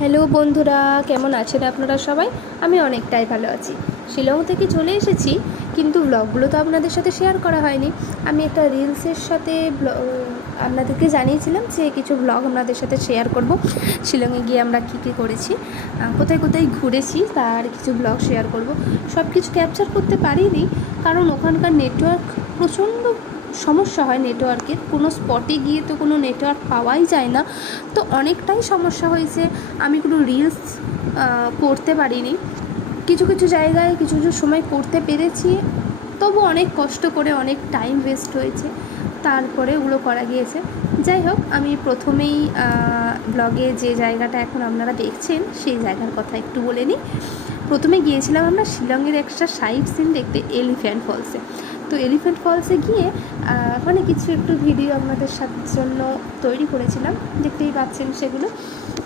Hello বন্ধুরা, কেমন আছেন আপনারা সবাই? আমি অনেকটাই ভালো আছি। শিলং থেকে চলে এসেছি, কিন্তু ব্লগগুলো তো আপনাদের সাথে শেয়ার করা হয়নি। আমি একটা রিলসের সাথে আপনাদেরকে জানিয়েছিলাম যে কিছু ব্লগ আপনাদের সাথে শেয়ার করব। শিলংয়ে গিয়ে আমরা কী কী করেছি, কোথায় কোথায় ঘুরেছি, তার কিছু ব্লগ শেয়ার করব। সব কিছু ক্যাপচার করতে পারিনি, কারণ ওখানকার নেটওয়ার্ক প্রচণ্ড সমস্যা হয়। নেটওয়ার্কের কোনো স্পটে গিয়ে তো কোনো নেটওয়ার্ক পাওয়াই যায় না, তো অনেকটাই সমস্যা হয়েছে। আমি কোনো রিলস করতে পারিনি। কিছু কিছু জায়গায় কিছু কিছু সময় করতে পেরেছি, তবু অনেক কষ্ট করে অনেক টাইম ওয়েস্ট হয়েছে, তারপরে ওগুলো করা গিয়েছে। যাই হোক, আমি প্রথমেই ব্লগে যে জায়গাটা এখন আপনারা দেখছেন সেই জায়গার কথা একটু বলে নিই। প্রথমে গিয়েছিলাম আমরা শিলংয়ের একটা সাইট সিন দেখতে, এলিফ্যান্ট ফলসে। তো এলিফ্যান্ট ফলসে গিয়ে ওখানে কিছু একটু ভিডিও আপনাদের সাথে জন্য তৈরি করেছিলাম, দেখতেই পাচ্ছেন সেগুলো।